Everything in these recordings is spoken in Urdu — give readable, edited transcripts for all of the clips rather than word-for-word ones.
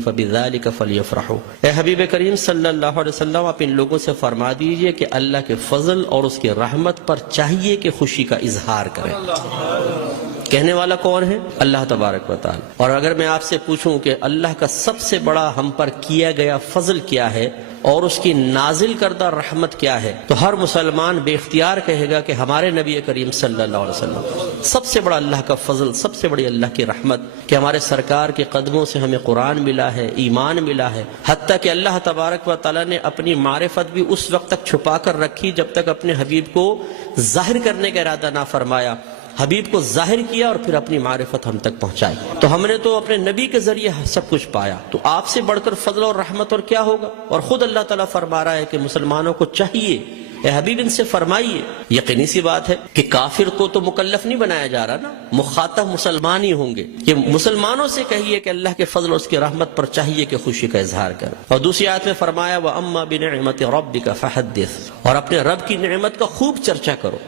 فَبِذَلِكَ فَلْيَفْرَحُوا۔ اے حبیب کریم صلی اللہ علیہ وسلم، آپ ان لوگوں سے فرما دیجئے کہ اللہ کے فضل اور اس کی رحمت پر چاہیے کہ خوشی کا اظہار کریں۔ کہنے والا کون ہے؟ اللہ تبارک و تعالی۔ اور اگر میں آپ سے پوچھوں کہ اللہ کا سب سے بڑا ہم پر کیا گیا فضل کیا ہے اور اس کی نازل کردہ رحمت کیا ہے، تو ہر مسلمان بے اختیار کہے گا کہ ہمارے نبی کریم صلی اللہ علیہ وسلم۔ سب سے بڑا اللہ کا فضل، سب سے بڑی اللہ کی رحمت کہ ہمارے سرکار کے قدموں سے ہمیں قرآن ملا ہے، ایمان ملا ہے، حتیٰ کہ اللہ تبارک و تعالیٰ نے اپنی معرفت بھی اس وقت تک چھپا کر رکھی جب تک اپنے حبیب کو ظاہر کرنے کا ارادہ نہ فرمایا۔ حبیب کو ظاہر کیا اور پھر اپنی معرفت ہم تک پہنچائی، تو ہم نے تو اپنے نبی کے ذریعے سب کچھ پایا، تو آپ سے بڑھ کر فضل اور رحمت اور کیا ہوگا؟ اور خود اللہ تعالیٰ فرما رہا ہے کہ مسلمانوں کو چاہیے، اے حبیب ان سے فرمائیے۔ یقینی سی بات ہے کہ کافر کو تو مکلف نہیں بنایا جا رہا نا، مخاطب مسلمان ہی ہوں گے، کہ مسلمانوں سے کہیے کہ اللہ کے فضل اور اس کی رحمت پر چاہیے کہ خوشی کا اظہار کریں۔ اور دوسری آیت میں فرمایا وَأَمَّا بِنِعْمَةِ رَبِّكَ فَحَدِّثْ، اور اپنے رب کی نعمت کا خوب چرچا کرو۔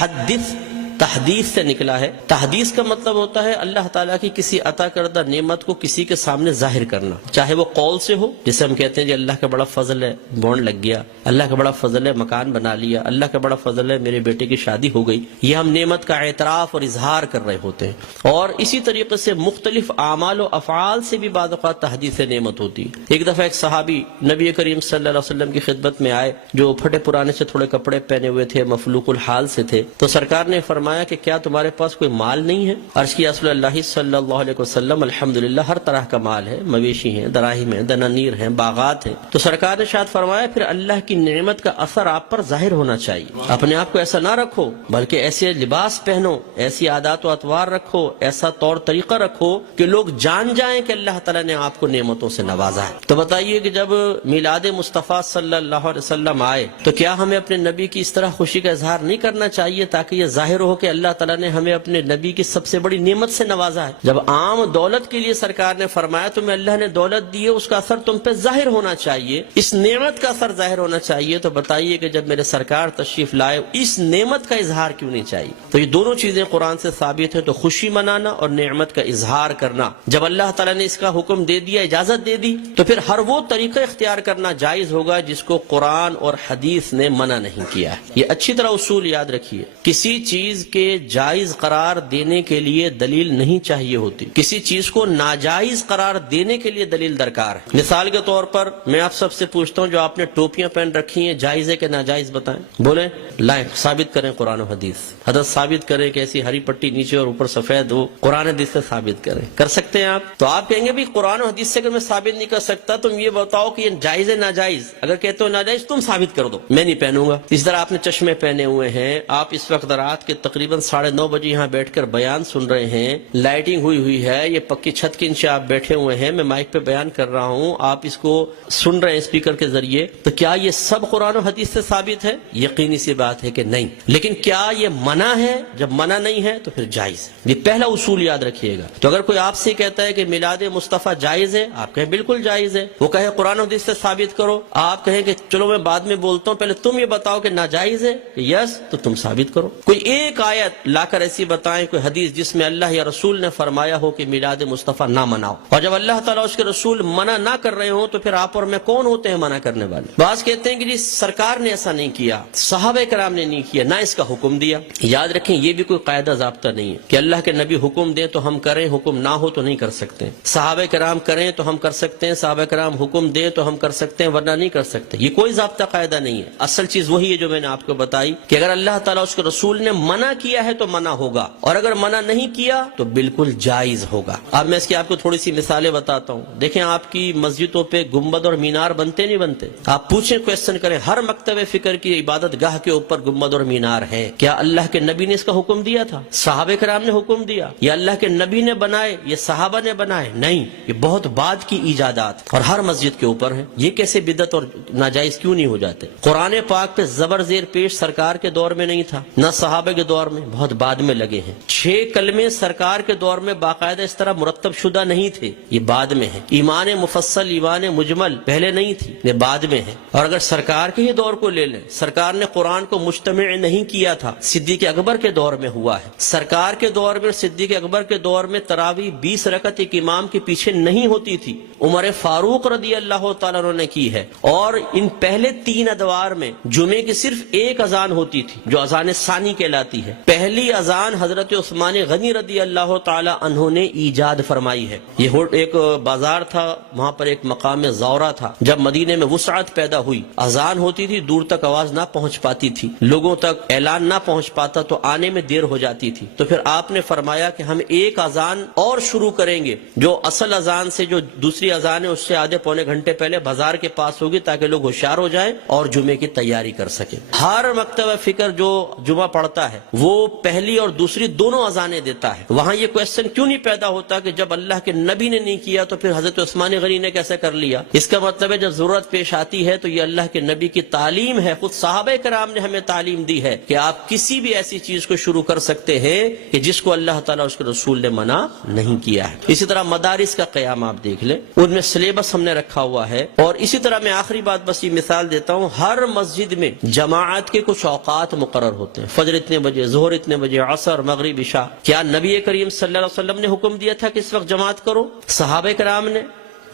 حدث تحدیث سے نکلا ہے۔ تحدیث کا مطلب ہوتا ہے اللہ تعالیٰ کی کسی عطا کردہ نعمت کو کسی کے سامنے ظاہر کرنا، چاہے وہ قول سے ہو، جسے ہم کہتے ہیں جی اللہ کا بڑا فضل ہے بونڈ لگ گیا، اللہ کا بڑا فضل ہے مکان بنا لیا، اللہ کا بڑا فضل ہے میرے بیٹے کی شادی ہو گئی، یہ ہم نعمت کا اعتراف اور اظہار کر رہے ہوتے ہیں۔ اور اسی طریقے سے مختلف اعمال و افعال سے بھی بعض اوقات تحدیث نعمت ہوتی ہے۔ ایک دفعہ ایک صحابی نبی کریم صلی اللہ علیہ وسلم کی خدمت میں آئے، جو پھٹے پرانے سے تھوڑے کپڑے پہنے ہوئے تھے، مفلوق الحال سے تھے، تو سرکار نے فرمایا کہ کیا تمہارے پاس کوئی مال نہیں ہے؟ عرض کیا رسول اللہ صلی اللہ علیہ وسلم الحمدللہ ہر طرح کا مال ہے، مویشی ہیں، دراہم ہیں، دنانیر ہیں، باغات ہیں۔ تو سرکار نے شاید فرمایا پھر اللہ کی نعمت کا اثر آپ پر ظاہر ہونا چاہیے، اپنے آپ کو ایسا نہ رکھو بلکہ ایسے لباس پہنو، ایسی عادات و اطوار رکھو، ایسا طور طریقہ رکھو کہ لوگ جان جائیں کہ اللہ تعالیٰ نے آپ کو نعمتوں سے نوازا ہے۔ تو بتائیے کہ جب میلاد مصطفیٰ صلی اللہ علیہ وسلم آئے تو کیا ہمیں اپنے نبی کی اس طرح خوشی کا اظہار نہیں کرنا چاہیے تاکہ یہ ظاہر ہو کہ اللہ تعالیٰ نے ہمیں اپنے نبی کی سب سے بڑی نعمت سے نوازا ہے؟ جب عام دولت کے لیے سرکار نے فرمایا تمہیں اللہ نے دولت دی ہے، اس کا اثر تم پہ ظاہر ہونا چاہیے، اس نعمت کا اثر ظاہر ہونا چاہیے، تو بتائیے کہ جب میرے سرکار تشریف لائے اس نعمت کا اظہار کیوں نہیں چاہیے؟ تو یہ دونوں چیزیں قرآن سے ثابت ہیں، تو خوشی منانا اور نعمت کا اظہار کرنا۔ جب اللہ تعالیٰ نے اس کا حکم دے دیا، اجازت دے دی، تو پھر ہر وہ طریقہ اختیار کرنا جائز ہوگا جس کو قرآن اور حدیث نے منع نہیں کیا ہے۔ یہ اچھی طرح اصول یاد رکھیے، کسی چیز کے جائز قرار دینے کے لیے دلیل نہیں چاہیے ہوتی، کسی چیز کو ناجائز قرار دینے کے لیے دلیل درکار ہے۔ مثال کے طور پر میں آپ سب سے پوچھتا ہوں، جو آپ نے ٹوپیاں پہن رکھی ہیں جائز ہے کہ ناجائز؟ بتائیں، بولیں، لائیں، ثابت کریں قرآن و حدیث۔ حدث ثابت کریں کہ ایسی ہری پٹی نیچے اور اوپر سفید ہو، قرآن حدیث سے ثابت کریں۔ کر سکتے ہیں آپ؟ تو آپ کہیں گے بھی قرآن و حدیث سے اگر میں ثابت نہیں کر سکتا تم یہ بتاؤ کہ یہ جائز ہے ناجائز؟ اگر کہتے ہو ناجائز تم ثابت کر دو، میں نہیں پہنوں گا۔ اس طرح آپ نے چشمے پہنے ہوئے ہیں، آپ اس وقت رات کے تقریباً 9:30 بجے یہاں بیٹھ کر بیان سن رہے ہیں، لائٹنگ ہوئی ہے، یہ پکی چھت کے نیچے آپ بیٹھے ہوئے ہیں، میں مائک پہ بیان کر رہا ہوں، آپ اس کو سن رہے ہیں اسپیکر کے ذریعے، تو کیا یہ سب قرآن و حدیث سے ثابت ہے؟ یقینی سی بات ہے کہ نہیں۔ لیکن کیا یہ منع ہے؟ جب منع نہیں ہے تو پھر جائز ہے۔ یہ پہلا اصول یاد رکھیے گا۔ تو اگر کوئی آپ سے کہتا ہے کہ میلاد مصطفیٰ جائز ہے، آپ کہیں بالکل جائز ہے، وہ کہے قرآن و حدیث سے ثابت کرو، آپ کہیں کہ چلو میں بعد میں بولتا ہوں، پہلے تم یہ بتاؤ کہ ناجائز ہے یس، تو تم ثابت کرو۔ کوئی ایک آیت لا کر ایسی بتائیں، کوئی حدیث جس میں اللہ یا رسول نے فرمایا ہو کہ میلاد مصطفیٰ نہ مناؤ، اور جب اللہ تعالیٰ اس کے رسول منع نہ کر رہے ہوں تو پھر آپ اور میں کون ہوتے ہیں منع کرنے والے؟ بعض کہتے ہیں کہ جی سرکار نے ایسا نہیں کیا، صحابہ کرام نے نہیں کیا، نہ اس کا حکم دیا۔ یاد رکھیں یہ بھی کوئی قاعدہ ضابطہ نہیں ہے کہ اللہ کے نبی حکم دیں تو ہم کریں، حکم نہ ہو تو نہیں کر سکتے۔ صحابہ کرام کریں تو ہم کر سکتے ہیں، صحابہ کرام حکم دیں تو ہم کر سکتے ہیں، ورنہ نہیں کر سکتے۔ یہ کوئی ضابطہ قاعدہ نہیں ہے۔ اصل چیز وہی ہے جو میں نے آپ کو بتائی کہ اگر اللہ تعالیٰ اس کے رسول نے منع کیا ہے تو منع ہوگا، اور اگر منع نہیں کیا تو بالکل جائز ہوگا۔ اب میں اس کی آپ کو تھوڑی سی مثالیں بتاتا ہوں۔ دیکھیں آپ کی مسجدوں پہ گنبد اور مینار بنتے نہیں بنتے؟ آپ پوچھیں، کویسچن کریں، ہر مکتب فکر کی عبادت گاہ کے اوپر گنبد اور مینار ہے، کیا اللہ کے نبی نے اس کا حکم دیا تھا؟ صحابہ کرام نے حکم دیا؟ یا اللہ کے نبی نے بنائے یا صحابہ نے بنائے؟ نہیں، یہ بہت بعد کی ایجادات اور ہر مسجد کے اوپر ہیں۔ یہ کیسے بدعت اور ناجائز کیوں نہیں ہو جاتے؟ قرآن پاک پہ زبر زیر پیش سرکار کے دور میں نہیں تھا، نہ صحابہ کے دور دور میں بہت بعد میں لگے ہیں. 6 کلمے سرکار کے دور میں باقاعدہ اس طرح مرتب شدہ نہیں تھے، یہ بعد میں ہے. ایمان مفصل ایمان مجمل پہلے نہیں تھی، یہ بعد میں ہے. اور اگر سرکار کے ہی دور کو لے لیں، سرکار نے قرآن کو مجتمع نہیں کیا تھا، صدیق اکبر کے دور میں ہوا ہے. سرکار کے دور میں، صدیق اکبر کے دور میں تراویح 20 رکعت ایک امام کے پیچھے نہیں ہوتی تھی، عمر فاروق رضی اللہ تعالیٰ عنہ نے کی ہے. اور ان پہلے 3 ادوار میں جمعے کی صرف ایک اذان ہوتی تھی جو اذان ثانی کہلاتی ہے. پہلی اذان حضرت عثمان غنی رضی اللہ تعالیٰ عنہ نے ایجاد فرمائی ہے. یہ ایک بازار تھا، وہاں پر ایک مقام زورہ تھا. جب مدینے میں وسعت پیدا ہوئی، اذان ہوتی تھی، دور تک آواز نہ پہنچ پاتی تھی، لوگوں تک اعلان نہ پہنچ پاتا تو آنے میں دیر ہو جاتی تھی. تو پھر آپ نے فرمایا کہ ہم ایک اذان اور شروع کریں گے جو اصل اذان سے، جو دوسری اذان ہے اس سے آدھے پونے گھنٹے پہلے بازار کے پاس ہوگی تاکہ لوگ ہوشیار ہو جائیں اور جمعے کی تیاری کر سکیں. ہر مکتبہ فکر جو جمعہ پڑھتا ہے وہ پہلی اور دوسری دونوں اذانیں دیتا ہے. وہاں یہ کوشچن کیوں نہیں پیدا ہوتا کہ جب اللہ کے نبی نے نہیں کیا تو پھر حضرت عثمان غنی نے کیسے کر لیا؟ اس کا مطلب ہے جب ضرورت پیش آتی ہے تو یہ اللہ کے نبی کی تعلیم ہے. خود صحابہ کرام نے ہمیں تعلیم دی ہے کہ آپ کسی بھی ایسی چیز کو شروع کر سکتے ہیں کہ جس کو اللہ تعالیٰ اس کے رسول نے منع نہیں کیا ہے. اسی طرح مدارس کا قیام آپ دیکھ لیں، ان میں سلیبس ہم نے رکھا ہوا ہے. اور اسی طرح میں آخری بات بس یہ مثال دیتا ہوں، ہر مسجد میں جماعت کے کچھ اوقات مقرر ہوتے ہیں. فجر اتنے بجے، ظہر اتنے بجے، عصر، مغرب، عشاء. کیا نبی کریم صلی اللہ علیہ وسلم نے حکم دیا تھا کہ اس وقت جماعت کرو؟ صحابہ کرام نے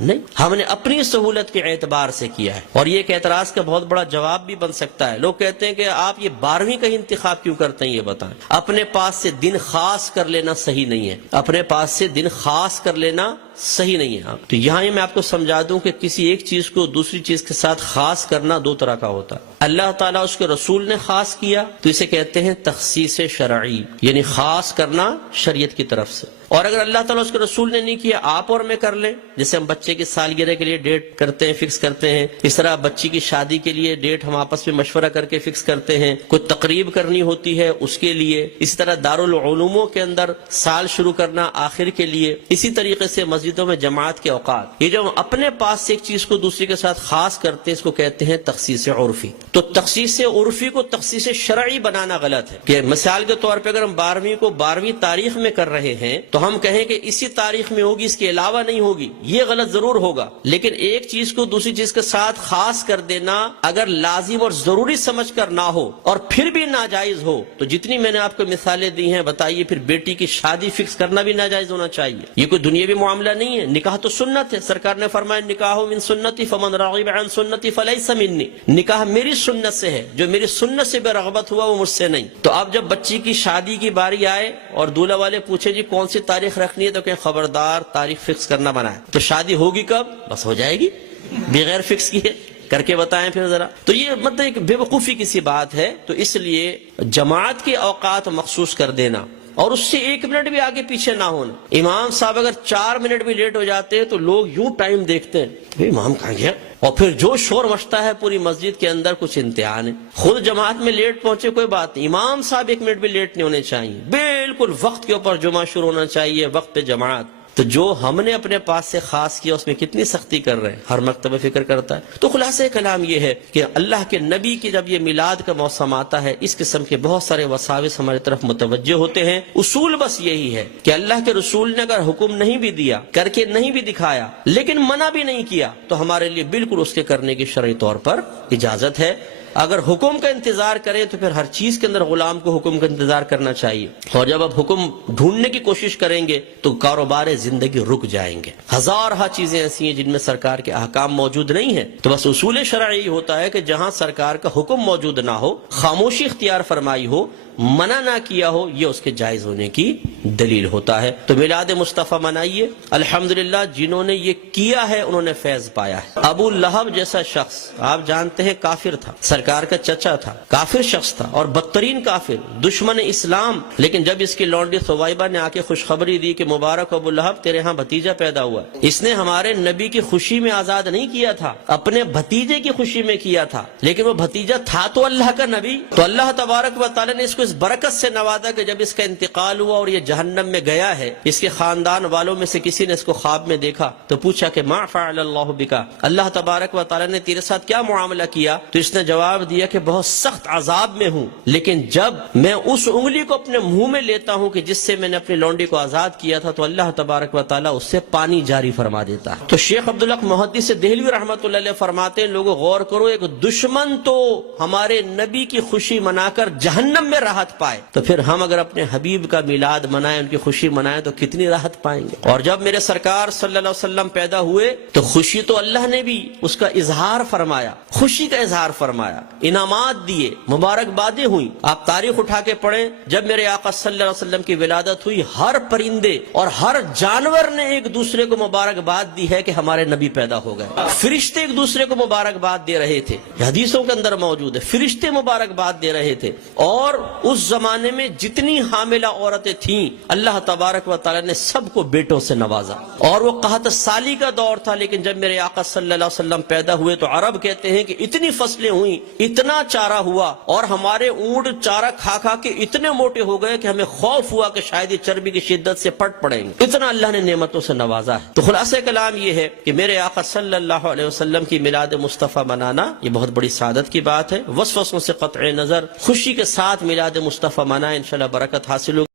نہیں، ہم نے اپنی سہولت کے اعتبار سے کیا ہے. اور یہ ایک اعتراض کا بہت بڑا جواب بھی بن سکتا ہے. لوگ کہتے ہیں کہ آپ یہ 12ویں کا ہی انتخاب کیوں کرتے ہیں؟ یہ بتائیں. اپنے پاس سے دن خاص کر لینا صحیح نہیں ہے، اپنے پاس سے دن خاص کر لینا صحیح نہیں ہے. تو یہاں میں آپ کو سمجھا دوں کہ کسی ایک چیز کو دوسری چیز کے ساتھ خاص کرنا 2 طرح کا ہوتا ہے. اللہ تعالیٰ اس کے رسول نے خاص کیا تو اسے کہتے ہیں تخصیص شرعی، یعنی خاص کرنا شریعت کی طرف سے. اور اگر اللہ تعالیٰ اس کے رسول نے نہیں کیا، آپ اور میں کر لیں. جیسے ہم بچے کی سالگرہ کے لیے ڈیٹ کرتے ہیں، فکس کرتے ہیں، اس طرح بچی کی شادی کے لیے ڈیٹ ہم آپس میں مشورہ کر کے فکس کرتے ہیں. کوئی تقریب کرنی ہوتی ہے اس کے لیے، اسی طرح دارالعلوموں کے اندر سال شروع کرنا آخر کے لیے. اسی طریقے سے مسجدوں میں جماعت کے اوقات، یہ جو ہم اپنے پاس سے ایک چیز کو دوسری کے ساتھ خاص کرتے ہیں اس کو کہتے ہیں تخصیص عرفی. تو تخصیص عرفی کو تخصیص شرعی بنانا غلط ہے. کہ مثال کے طور پہ اگر ہم 12ویں کو 12ویں تاریخ میں کر رہے ہیں تو ہم کہیں کہ اسی تاریخ میں ہوگی، اس کے علاوہ نہیں ہوگی، یہ غلط ضرور ہوگا. لیکن ایک چیز کو دوسری چیز کے ساتھ خاص کر دینا اگر لازم اور ضروری سمجھ کر نہ ہو اور پھر بھی ناجائز ہو تو جتنی میں نے آپ کو مثالیں دی ہیں، بتائیے پھر بیٹی کی شادی فکس کرنا بھی ناجائز ہونا چاہیے. یہ کوئی دنیاوی معاملہ نہیں ہے. نکاح تو سنت ہے. سرکار نے فرمایا نکاح من سنتی فمن راغب عن سنتی فلیس منی. نکاح میری سنت سے ہے، جو میری سنت سے بے رغبت ہوا وہ مجھ سے نہیں. تو اب جب بچی کی شادی کی باری آئے اور دولہا والے پوچھے جی کون سی تاریخ رکھنی ہے تو کہ خبردار تاریخ فکس کرنا بنا ہے. تو شادی ہوگی کب؟ بس ہو جائے گی بغیر فکس کیے. کر کے بتائیں پھر ذرا. تو یہ مطلب ایک بے وقوفی کی سی بات ہے. تو اس لیے جماعت کے اوقات مخصوص کر دینا اور اس سے 1 منٹ بھی آگے پیچھے نہ ہونا. امام صاحب اگر 4 منٹ بھی لیٹ ہو جاتے ہیں تو لوگ یوں ٹائم دیکھتے ہیں، امام کہاں گیا؟ اور پھر جو شور مچتا ہے پوری مسجد کے اندر، کچھ امتحان ہے. خود جماعت میں لیٹ پہنچے کوئی بات نہیں، امام صاحب 1 منٹ بھی لیٹ نہیں ہونے چاہیے. بالکل وقت کے اوپر جمعہ شروع ہونا چاہیے، وقت پہ جماعت. تو جو ہم نے اپنے پاس سے خاص کیا اس میں کتنی سختی کر رہے ہیں، ہر مکتبہ فکر کرتا ہے. تو خلاصہ کلام یہ ہے کہ اللہ کے نبی کی جب یہ میلاد کا موسم آتا ہے، اس قسم کے بہت سارے وساوس ہماری طرف متوجہ ہوتے ہیں. اصول بس یہی ہے کہ اللہ کے رسول نے اگر حکم نہیں بھی دیا، کر کے نہیں بھی دکھایا، لیکن منع بھی نہیں کیا، تو ہمارے لیے بالکل اس کے کرنے کی شرعی طور پر اجازت ہے. اگر حکم کا انتظار کریں تو پھر ہر چیز کے اندر غلام کو حکم کا انتظار کرنا چاہیے. اور جب آپ حکم ڈھونڈنے کی کوشش کریں گے تو کاروبار زندگی رک جائیں گے. ہزارہ چیزیں ایسی ہیں جن میں سرکار کے احکام موجود نہیں ہیں. تو بس اصول شرعی ہوتا ہے کہ جہاں سرکار کا حکم موجود نہ ہو، خاموشی اختیار فرمائی ہو، منع نہ کیا ہو، یہ اس کے جائز ہونے کی دلیل ہوتا ہے. تو میلاد مصطفیٰ منائیے. الحمدللہ جنہوں نے یہ کیا ہے انہوں نے فیض پایا ہے. ابو لہب جیسا شخص آپ جانتے ہیں کافر تھا، سرکار کا چچا تھا، کافر شخص تھا اور بدترین کافر، دشمن اسلام. لیکن جب اس کی لونڈی ثویبہ نے آ کے خوشخبری دی کہ مبارک ابو لہب تیرے ہاں بھتیجا پیدا ہوا، اس نے ہمارے نبی کی خوشی میں آزاد نہیں کیا تھا، اپنے بھتیجے کی خوشی میں کیا تھا. لیکن وہ بھتیجا تھا تو اللہ کا نبی. تو اللہ تبارک و تعالی نے اس کو اس برکت سے نوازا کہ جب اس کا انتقال ہوا اور یہ جہنم میں گیا ہے، اس کے خاندان والوں میں سے کسی نے اس کو خواب میں دیکھا تو پوچھا کہ ما فعل اللہ بکا، اللہ تبارک و تعالی نے تیرے ساتھ کیا معاملہ کیا؟ تو اس نے جواب جواب دیا کہ بہت سخت عذاب میں ہوں، لیکن جب میں اس انگلی کو اپنے منہ میں لیتا ہوں کہ جس سے میں نے اپنی لونڈی کو آزاد کیا تھا تو اللہ تبارک و تعالیٰ اس سے پانی جاری فرما دیتا ہے۔ تو شیخ عبدالحق محدث دہلوی رحمۃ اللہ علیہ فرماتے ہیں لوگوں غور کرو، ایک دشمن تو ہمارے نبی کی خوشی منا کر جہنم میں راحت پائے، تو پھر ہم اگر اپنے حبیب کا میلاد منائیں، ان کی خوشی منائیں تو کتنی راحت پائیں گے۔ اور جب میرے سرکار صلی اللہ علیہ وسلم پیدا ہوئے تو خوشی تو اللہ نے بھی اس کا اظہار فرمایا، خوشی کا اظہار فرمایا، انعامات دیے، مبارکبادیں ہوئی۔ آپ تاریخ اٹھا کے پڑھیں، جب میرے آقا صلی اللہ علیہ وسلم کی ولادت ہوئی ہر پرندے اور ہر جانور نے ایک دوسرے کو مبارکباد دی ہے کہ ہمارے نبی پیدا ہو گئے۔ فرشتے ایک دوسرے کو مبارکباد دے رہے تھے، حدیثوں کے اندر موجود ہے، فرشتے مبارکباد دے رہے تھے۔ اور اس زمانے میں جتنی حاملہ عورتیں تھیں اللہ تبارک و تعالی نے سب کو بیٹوں سے نوازا، اور وہ قحط سالی کا دور تھا، لیکن جب میرے آقا صلی اللہ علیہ وسلم پیدا ہوئے تو عرب کہتے ہیں کہ اتنی فصلیں ہوئیں، اتنا چارہ ہوا، اور ہمارے اونٹ چارہ کھا کھا کے اتنے موٹے ہو گئے کہ ہمیں خوف ہوا کہ شاید یہ چربی کی شدت سے پٹ پڑیں گے، اتنا اللہ نے نعمتوں سے نوازا ہے۔ تو خلاصہ کلام یہ ہے کہ میرے آقا صلی اللہ علیہ وسلم کی میلاد مصطفیٰ منانا یہ بہت بڑی سعادت کی بات ہے۔ وسوسوں سے قطع نظر خوشی کے ساتھ میلاد مصطفیٰ منائیں، انشاءاللہ برکت حاصل ہوگی۔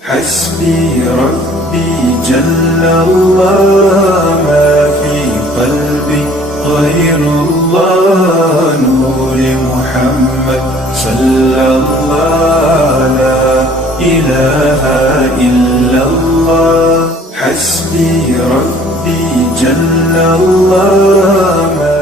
حسبي ربي جل الله ما في قلبي غير الله نور محمد صلى الله لا إله إلا الله حسبي ربي جل الله